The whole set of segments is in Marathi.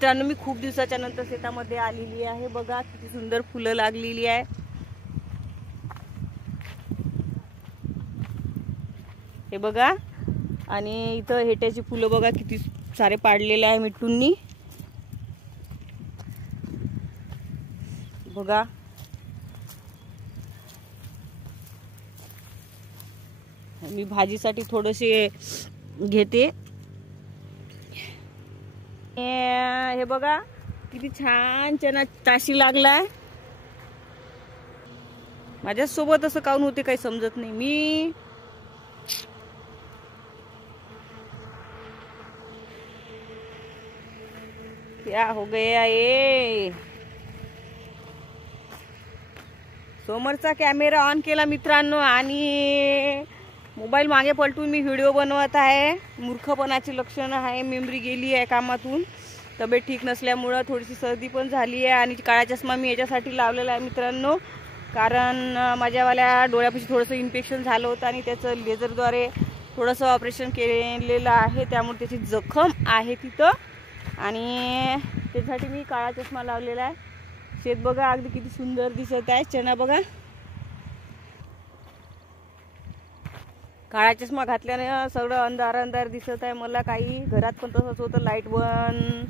मित्रांनो, मी खूप दिवसाच्या नंतर शेतामध्ये आलेली आहे। बघा किती सुंदर फुलं लागलेली आहे। हे बघा, आणि इथं हेट्याची फुलं बघा किती सारे पाडलेले आहे मिट्टूंनी। बघा मी भाजीसाठी थोडेसे घेते। हे बघा किती छान चना ताशी लागलाय। माझ्या सोबत असं काऊन होते काही समजत नाही। मी क्या हो गया ये। समोरचा कॅमेरा ऑन केला मित्रांनो आणि मोबाईल मागे पलटून मी व्हिडिओ बनवत आहे। मूर्खपणाची लक्षणं आहे। मेमरी गेली आहे कामातून, तब्येत ठीक नसल्यामुळे थोडीशी सर्दी पण झाली आहे आणि काळा चष्मा मी याच्यासाठी लावलेला आहे मित्रांनो, कारण माझ्यावाल्या डोळ्यापाशी थोडंसं इन्फेक्शन झालं होतं आणि त्याचं लेझरद्वारे थोडंसं ऑपरेशन केलेलं आहे। त्यामुळे त्याची जखम आहे तिथं आणि त्यासाठी मी काळा चष्मा लावलेला आहे। शेत बघा अगदी किती सुंदर दिसत आहे। चना बघा, काळा चष्मा घातल्याने सगळं अंधार अंधार दिसत आहे मला। काही घरात पण तसंच होतं, लाईट बंद,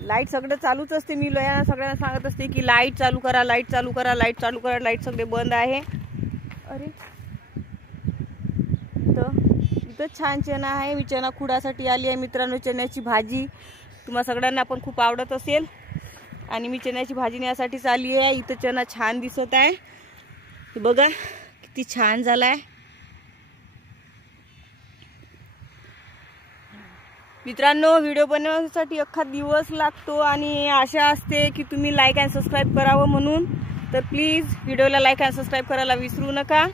लाईट सगळं चालूच असते। मी सगळ्यांना सांगत असते की लाईट चालू करा, लाईट चालू करा, लाईट चालू करा, लाईट सगळे बंद आहे। अरे इथं छान चना आहे। मी चना खुडासाठी आली आहे मित्रांनो। चण्याची भाजी तुम्हा सगळ्यांना पण खूप आवडत असेल आणि मी चण्याची भाजी नेण्यासाठीच आली आहे। इथं चना छान दिसत आहे। हे बघा किती छान झालाय मित्रांनो। व्हिडिओ बनवण्यासाठी अख्खा दिवस लागतो आणि आशा असते की तुम्ही लाईक अँड सबस्क्राईब करावं म्हणून। तर प्लीज व्हिडिओला लाईक अँड सबस्क्राईब करायला विसरू नका।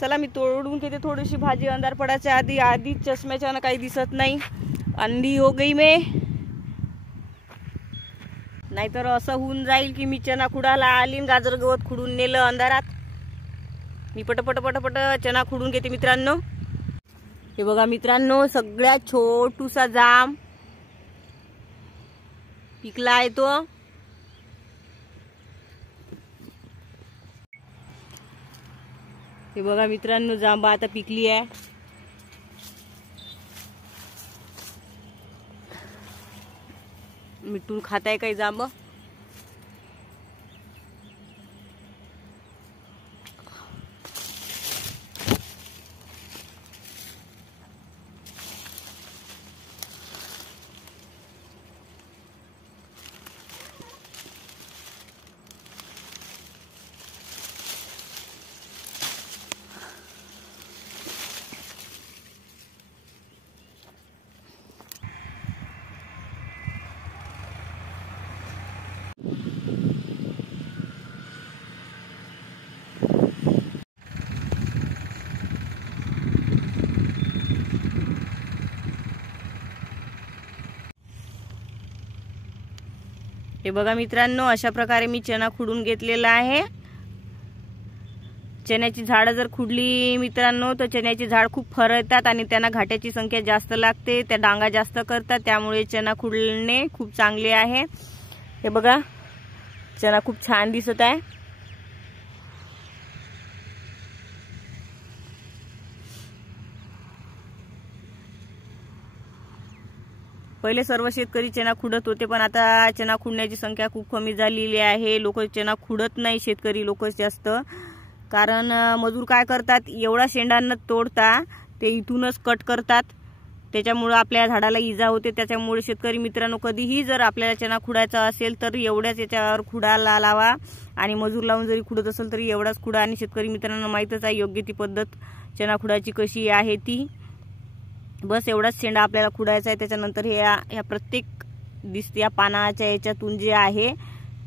चला मी तोडून घेते थोडीशी भाजी अंधार पडायच्या आधी। आधी चष्म्याच्यानं काही दिसत नाही, अंधी हो गई मैं। नाहीतर असं होऊन जाईल की मी चना खुडायला आली आणि गाजर गवत खुडून नेलं अंधारात। मी पटपट पटपट चना खुडून घेते मित्रांनो। हे बघा मित्रांनो, सगळ्यात छोटूसा जाम पिकला आहे तो। हे बघा मित्रांनो, जांबा आता पिकली आहे। मिठून खाताय काही जांब? हे बघा मित्रांनो, अशा प्रकारे मी चना खुडून घेतलेला आहे। चण्याची झाडं जर खुडली मित्रांनो तर चण्याची झाड खूप फरतात आणि त्यांना घाट्याची संख्या जास्त लागते, त्या डांगा जास्त करतात, त्यामुळे चना खुडणे खूप चांगले आहे। हे बघा चना खूप छान दिसत आहे। पहिले सर्व शेतकरी चना खुडत होते, पण आता चना खुडण्याची संख्या खूप कमी झालेली आहे। लोक चना खुडत नाही, शेतकरी लोक जास्त, कारण मजूर काय करतात, एवढा शेंडांना तोडता ते इथूनच कट करतात, त्याच्यामुळे आपल्या झाडाला इजा होते। त्याच्यामुळे शेतकरी मित्रांनो, कधीही जर आपल्याला चना खुडायचा असेल तर एवढ्याच याच्यावर खुडाला लावा आणि मजूर लावून जरी खुडत असेल तरी एवढाच खुडा। आणि शेतकरी मित्रांना माहीतच आहे योग्य ती पद्धत चना खुडायची कशी आहे ती। बस एवढाच शेंडा आपल्याला खुडायचा आहे। त्याच्यानंतर ह्या प्रत्येक दिसत्या पानाच्या याच्यातून जे आहे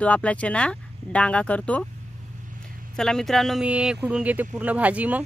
तो आपला चना डांगा करतो। चला मित्रांनो, मी खुडून घेते पूर्ण भाजी मग।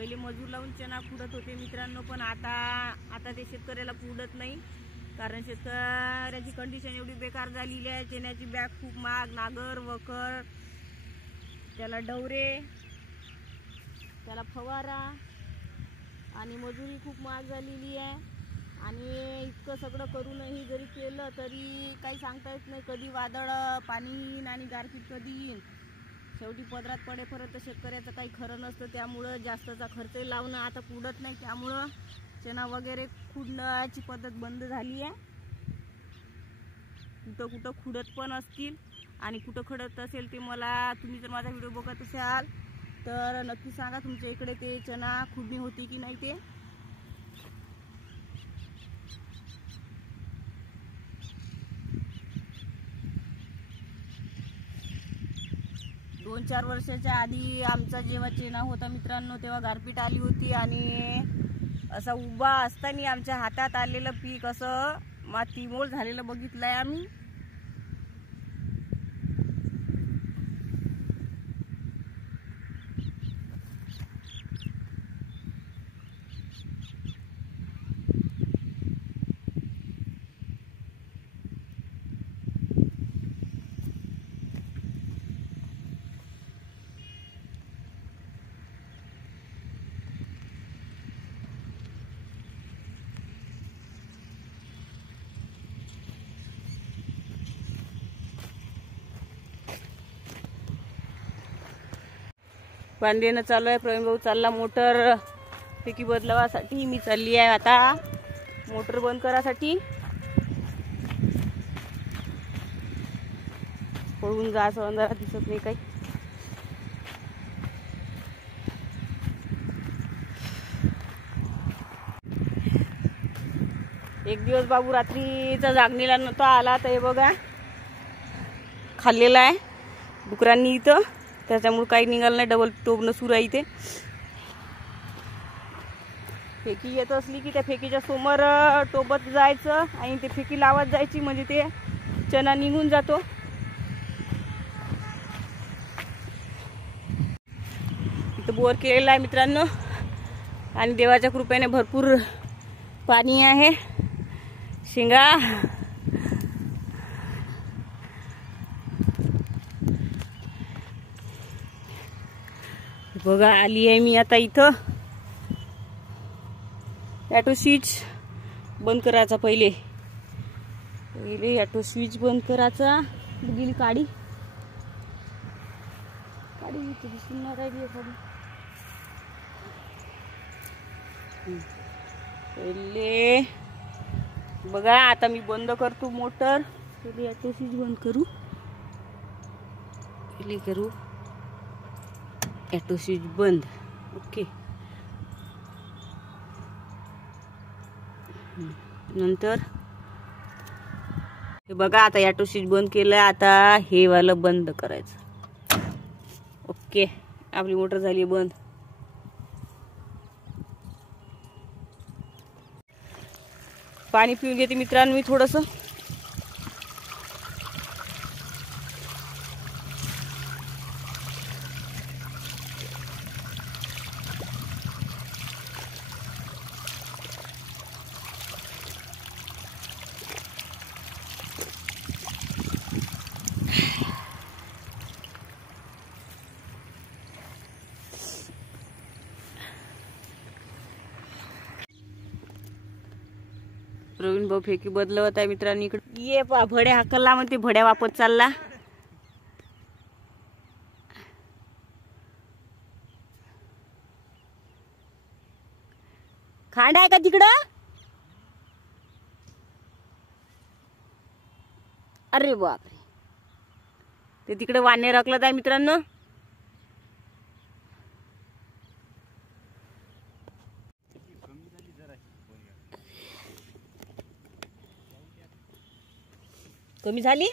पहिले मजूर लावून चना खुडत होते मित्रांनो, पण आता ते शेतकऱ्याला पुरत नाही. कारण शेतकऱ्याची कंडिशन एवढी बेकार झालेली आहे. चण्याची बॅग खूप महाग, नागर वखर, त्याला डवरे, त्याला फवारा आणि मजुरी खूप महाग झालेली आहे. आणि इतकं सगळं करूनही जरी केलं तरी काही सांगता येत नाही कधी वादळ पाणी येईन आणि गारपीट कधी येईन. शेवटी पदरात पडेपर्यंत शेतकऱ्याचं काही खरं नसतं. त्यामुळं जास्तचा खर्च लावणं आता पुरत नाही. त्यामुळं चना वगैरे खुडण्याची पद्धत बंद झाली आहे. कुठं कुठं खुडत पण असतील आणि कुठं खडत असेल ते मला, तुम्ही जर माझा व्हिडिओ बघत असाल तर नक्की सांगा तुमच्या इकडे ते चना खुडणी होती की नाही ते. दोन 4 वर्षाच्या आधी आमचा जेव्हा चना होता मित्रांनो, तेव्हा गारपीट आली होती आणि असा उभा असताना आमच्या हातात आलेलं पीक असं मातीमोल झालेलं बघितलंय आम्ही. पाणी देणं चालू आहे. प्रवीण भाऊ चालला मोटर फेकी बदलावासाठी. मी चालली आहे आता मोटर बंद करासाठी. पळून जा असं अंधारात दिसत नाही काही. एक दिवस बाबू रात्रीचा जागणीला नव्हता आला तर हे बघा खाल्लेला आहे डुकरांनी इथं. त्याच्यामुळे काही निघालं नाही. डबल टोबणं सुरू आहे इथे. फेकी येत असली की त्या फेकीच्या समोर टोबत जायचं आणि ते फेकी लावत जायची, म्हणजे ते चना निघून जातो. इथं बोर केलेला आहे मित्रांनो आणि देवाच्या कृपेने भरपूर पाणी आहे. शेंगा बघा आली आहे मी आता इथं. ऑटो स्विच बंद करायचा. पहिले ऑटो स्विच बंद करायचा. गेली काडी इथे दिसून नाही राहिली एखादी. पहिले बघा आता मी बंद करतो मोटर. पहिले ऑटो स्विच बंद करू. पहिले करू ऑटो स्विच बंद. ओके. नंतर हे बघा आता ऑटो स्विच बंद केलं. आता हे वालं बंद करायचं. ओके, आपली मोटर झाली बंद. पाणी पिऊन घेते मित्रांनो मी थोडंसं. प्रवीण भाऊ फेकी बदलवत आहे मित्रांनी. इकडे ये पा भड्या हाकलला म्हणते. भड्या वापस चालला. खांड आहे का तिकडं? अरे बापरे, ते तिकडे वाने रकलत आहे मित्रांनो. कमी झाली.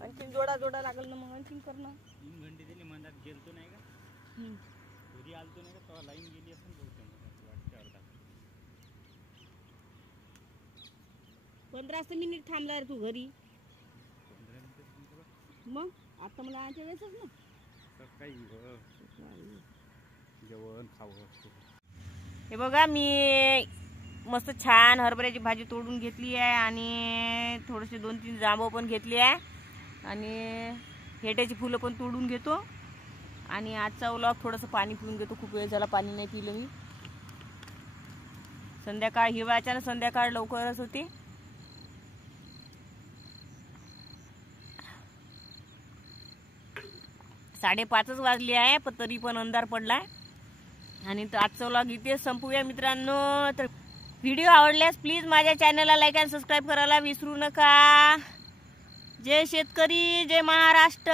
आणखीन जोडा लागल ना. मग आणखीन करणं. 3 घंटे दिले मंदात गेलतो नाही का. घरी आलतो नाही का तेव्हा लाईन गेली असं बहुतेक वाटतं अर्धा. 15 मिनिट थांबला रे तू घरी. 15 मिनिट मग आता मला आजच्या वेळेसच ना सकाळी जेवण खावं. हे बघा मी मस्त छान हरभऱ्याची भाजी तोडून घेतली आहे आणि थोडेसे 2-3 जांभळं पण घेतली आहे आणि हेट्याची फुलं पण तोडून घेतो आणि आजचा व्लॉग थोडंसं पाणी पिऊन घेतो. खूप वेळ झाला पाणी नाही पिलं मी. संध्याकाळ हिवाळ्याच्या संध्याकाळ लवकरच होते. साडेपाचच वाजले आहे पण तरी पण अंधार पडलाय. आणि आजचा व्लॉग इथेच संपूया मित्रांनो. तर व्हिडिओ आवडल्यास प्लीज माझ्या चॅनलला लाईक आणि सबस्क्राईब करायला विसरू नका. जय शेतकरी, जय महाराष्ट्र.